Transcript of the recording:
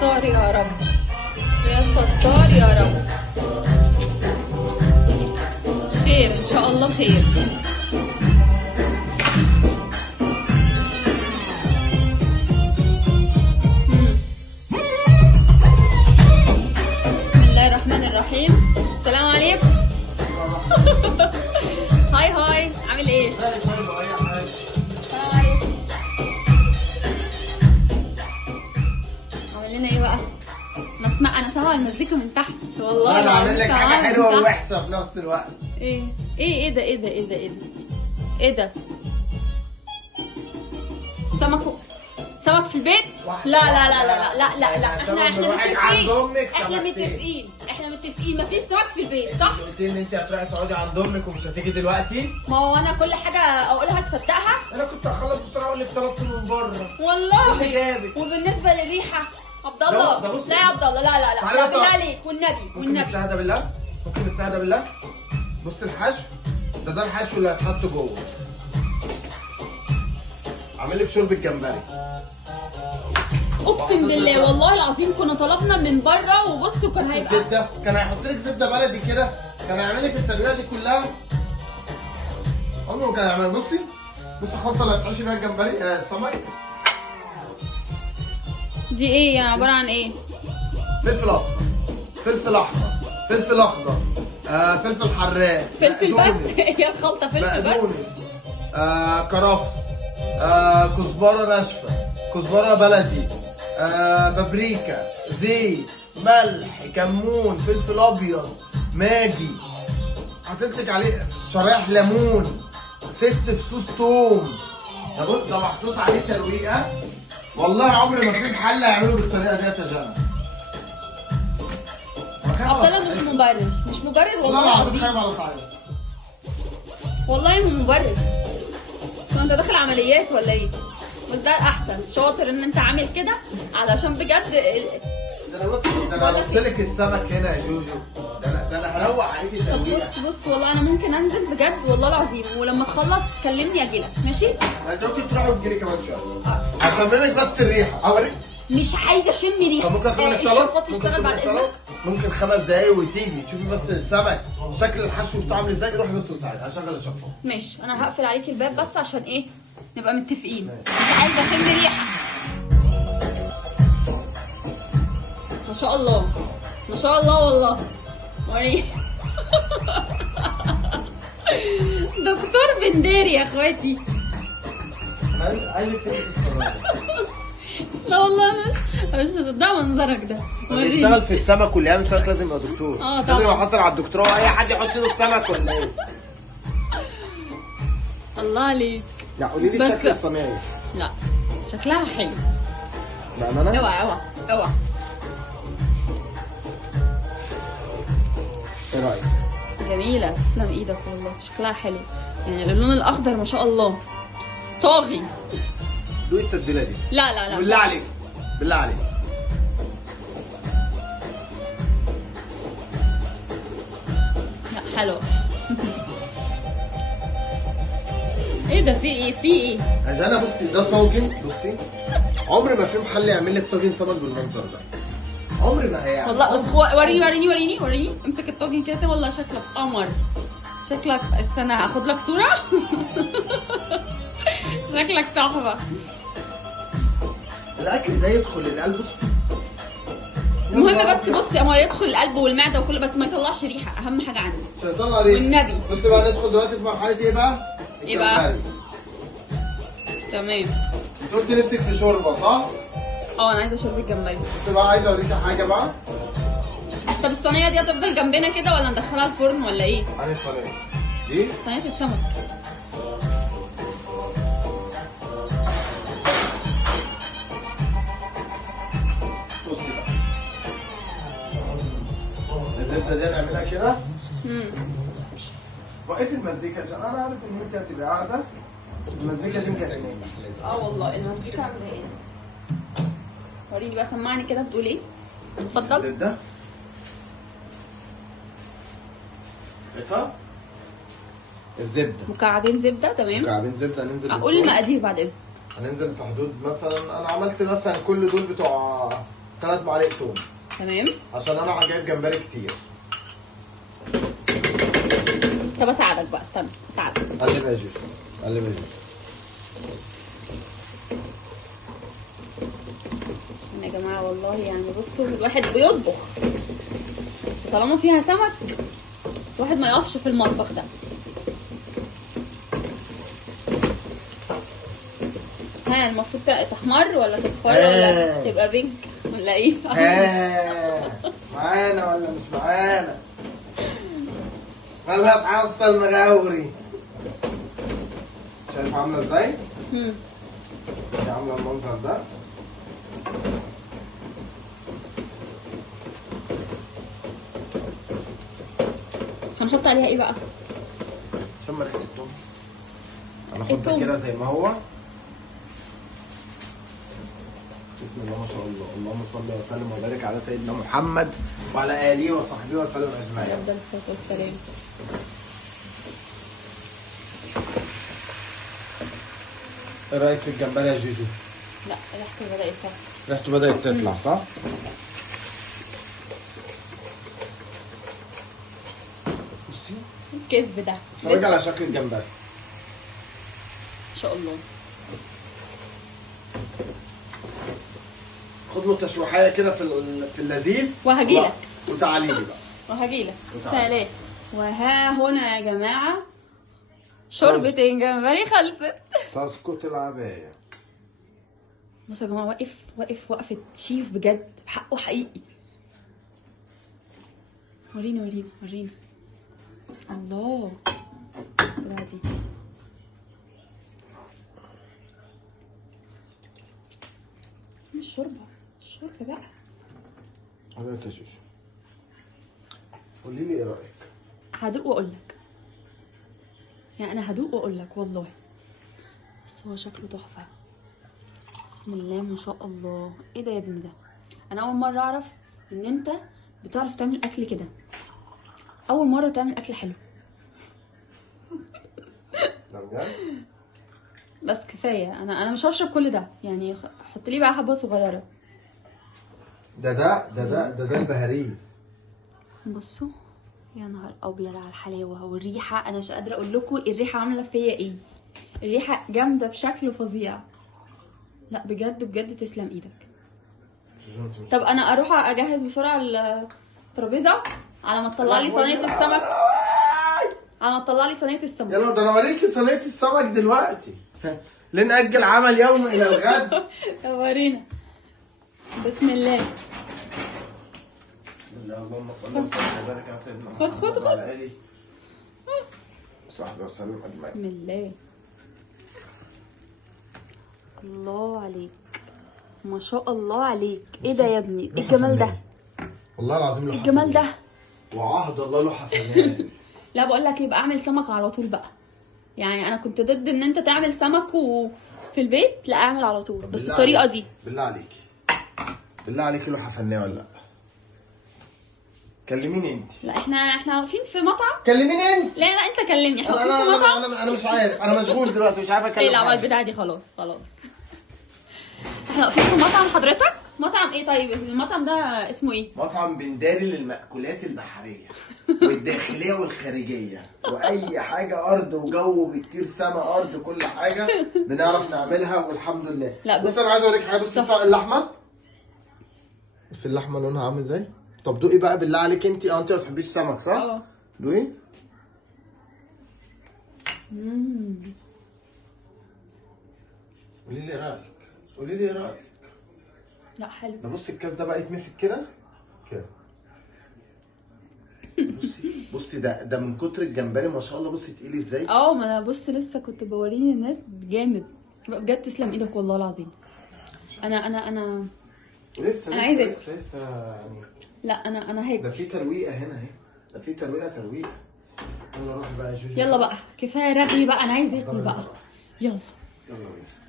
ستار يا رب، يا ستار يا رب. خير ان شاء الله خير. بسم الله الرحمن الرحيم. السلام عليكم. هاي هاي، عامل ايه؟ هاي. عامل لنا ايه بقى؟ انا سامعه المزيكا من تحت والله. انا عامل لك حاجه حلوه ووحشه في نفس الوقت. ايه ده سمك في البيت؟ لا احنا متفقين مفيش سمك في البيت، صح؟ قلت لي ان انت هتروحي تقعدي عند امك ومش هتيجي دلوقتي. ما هو انا كل حاجه اقولها تصدقها. انا كنت هخلص بسرعه اقول لك طلبت من بره والله. اللي جابك. وبالنسبه للريحه عبد الله، لا يا عبد الله، لا بالله عليك والنبي. ممكن نستهدى بالله. بص الحشو ده الحشو اللي هيتحط جوه. عامل لك شوربه جمبري. اقسم بالله والله العظيم كنا طلبنا من بره وبص وكان هيبقى زبده، كان هيحط لك زبده بلدي كده، كان هيعمل لك التربيه دي كلها. عمره كان هيعمل. بصي الخلطه اللي هتحشي فيها الجمبري السمك دي ايه يعني؟ عباره عن ايه؟ فلفل اصفر، فلفل احمر، فلفل اخضر، فلفل حراق، فلفل بس. هي الخلطه فلفل بس. كرفس، كزبره ناشفه، كزبره بلدي، بابريكا، زيت، ملح، كمون، فلفل ابيض، ماجي. حطيت لك عليه شرايح ليمون، 6 فصوص توم. ده محطوط عليه ترويقه. والله عمري ما في محل هيعمله بالطريقه ديت يا جماعه. عبد الله مش مبرر والله العظيم. والله مو مبرر. انت داخل عمليات ولا ايه؟ بس ده الاحسن. شاطر ان انت عامل كده علشان بجد. ده انا بص لك السمك هنا يا جوجو. ده انا هروق عليكي الترويقه. طب بص والله انا ممكن انزل بجد والله العظيم، ولما تخلص كلمني اجيلك، ماشي؟ انت ممكن تروحي وتجيلي كمان شويه. هفهمك بس الريحه. اوريك. مش عايزه اشم ريحه. طب ممكن اخد الشرطه تشتغل بعد اذنك. ممكن 5 دقايق وتيجي تشوفي بس السمك شكل الحشو بتاعه عامل ازاي. روحي بس وتعالي هشغل الشفاط. ماشي، انا هقفل عليك الباب بس عشان ايه؟ نبقى متفقين. مش عايزه اشم ريحه. ما شاء الله ما شاء الله والله. وريني. دكتور بنداري يا اخواتي. عايزك تتفرجي. لا والله مش هصدق منظرك ده. اللي يشتغل في السمك واللي يعمل سمك لازم يبقى دكتور. طبعا لازم يبقى حاصل على الدكتوراه. اي حد يحط له السمك ولا ايه؟ الله عليك. لا قولي لي شكل الصينيه. لا شكلها حلو. بامانه؟ اوعى. ايه رايك؟ جميلة، تسلم ايدك والله. شكلها حلو يعني. اللون الاخضر ما شاء الله طاغي. دوقي التتبيله دي. لا بالله عليك بالله عليك. لا حلوة. ايه ده؟ في ايه؟ انا بصي ده طاجن. بصي عمري ما في محل يعمل لك طاجن سمك بالمنظر ده. عمري ما هيعمل. والله وريني. امسك الطاجن كده. والله شكلك قمر. شكلك استنى هاخد لك صورة. شكلك تحفة. الاكل ده يدخل القلب. بصي المهم بس بصي، ما يدخل القلب والمعدة وكله، بس ما يطلعش ريحة. اهم حاجة عندي تطلع ريحة والنبي. بصي بقى ندخل دلوقتي في مرحلة ايه بقى؟ تمام. انت قلت نفسك في شوربة صح؟ انا عايزة شوربة جمبري. بس بقى عايزة اوريكي حاجة بقى. طب الصينية دي هتفضل جنبنا كده ولا ندخلها الفرن ولا ايه؟ انهي صينية؟ دي؟ صينية السمك. بصي بقى الزبدة دي هنعملها كده. وقفي المزيكا عشان انا عارف ان انت هتبقى قاعدة. المزيكا دي مجنناني. والله المزيكا عاملة ايه؟ وريني بقى، سمعني كده بتقول ايه؟ اتفضل. الزبدة الزبدة مكعبين زبدة. تمام. مكعبين زبدة. هننزل اقول المقادير بعدين. هننزل في حدود مثلا انا عملت مثلا كل دول بتوع 3 معالق توم تمام. عشان انا جايب جمبري كتير. طب اساعدك بقى، استنى اساعدك. قلب يا جوجو، قلب يا جوجو. يا جماعه والله يعني بصوا الواحد بيطبخ بس طالما فيها سمك الواحد ما يقفش في المطبخ ده. ها المفروض تحمر ولا تصفر ولا تبقى بينك ولا ايه؟ معانا ولا مش معانا؟ ولا تحصل مغاوري. شايف عامله ازاي؟ هي عامله المنظر ده. هنحط عليها ايه بقى؟ شم ريحه التوم. هنحط كده زي ما هو. بسم الله ما شاء الله، اللهم صل وسلم وبارك على سيدنا محمد وعلى اله وصحبه وسلم اجمعين. افضل الصلاه والسلام. ايه رايك في الجمبري يا جيجو؟ لا ريحته بدات تطلع. ريحته بدات تطلع صح؟ بصي الكذب ده اتفرجي على شكل الجمبري ان شاء الله. خد له تشويحيه كده في اللذيذ وهجيلك وتعالي لي بقى. وهجيلك سلام. وها هنا يا جماعه شوربه الجمبري خلصت. تسقط العبايه. بصوا يا جماعه واقف وقفه شيف بجد بحقه حقيقي. ورينا الله دلوقتي. الشوربه بقى. حضرتك يا جوجو قولي لي ايه رايك؟ هدوق واقول لك، يعني انا هدوق واقول لك والله. بس هو شكله تحفه. بسم الله ما شاء الله. ايه ده يا ابني ده؟ انا اول مره اعرف ان انت بتعرف تعمل اكل كده. اول مره تعمل اكل حلو. ده بجد؟ بس كفايه، انا مش هشرب كل ده يعني. حط لي بقى حبه صغيره. ده البهاريز. بصوا يا نهار ابيض على الحلاوه والريحه. انا مش قادره اقول لكم الريحه عامله فيا ايه. الريحه جامده بشكل فظيع. لا بجد تسلم ايدك. طب انا اروح اجهز بسرعه الترابيزه على ما تطلع لي صينيه السمك. على ما تطلع لي صينيه السمك. يلا ده انا اوريكي صينيه السمك دلوقتي. لنأجل عمل يوم الى الغد. ورينا. بسم الله. بسم الله اللهم صل وسلم وبارك على سيدنا محمد وعلى اله وصحبه وسلم اجمعين. بسم الله. الله عليك ما شاء الله عليك. ايه ده يا ابني؟ ايه الجمال ده؟ والله العظيم له الجمال ده. وعهد الله له حفلات. لا بقول لك يبقى اعمل سمك على طول بقى. يعني انا كنت ضد ان انت تعمل سمك في البيت. لا اعمل على طول بس بالطريقه دي. بالله عليكي له حفلات ولا لا؟ كلميني انت. لا احنا واقفين في مطعم. كلميني انت. لا انت كلمني. احنا واقفين في مطعم. انا مش عارف، انا مشغول دلوقتي مش عارف اتكلم. ايه العمل البتاعه دي؟ خلاص احنا واقفين في مطعم حضرتك. مطعم ايه طيب؟ المطعم ده اسمه ايه؟ مطعم بنداري للمأكولات البحرية والداخلية والخارجية وأي حاجة أرض وجو بكتير سما أرض كل حاجة بنعرف نعملها والحمد لله. لا بص أنا عايز أوريك حاجة. بص اللحمة. بص اللحمة لونها عامل إزاي؟ طب دوقي بقى بالله عليك أنت. أنت ما بتحبيش سمك صح؟ اه. دوقي. قولي لي إيه رأيك؟ لا حلو. ده بص الكاس ده بقى يتمسك كده. بصي ده من كتر الجمبري ما شاء الله. بصي تقيل ازاي. ما انا بص لسه كنت بوريه الناس جامد بجد. تسلم ايدك والله العظيم. انا لسه يعني. لا انا هيك. ده في ترويقه هنا اهي. ده في ترويقه. يلا روحي بقى يا جوجو. يلا بقى كفايه رغي بقى. انا عايزه اكل بقى. يلا بينا.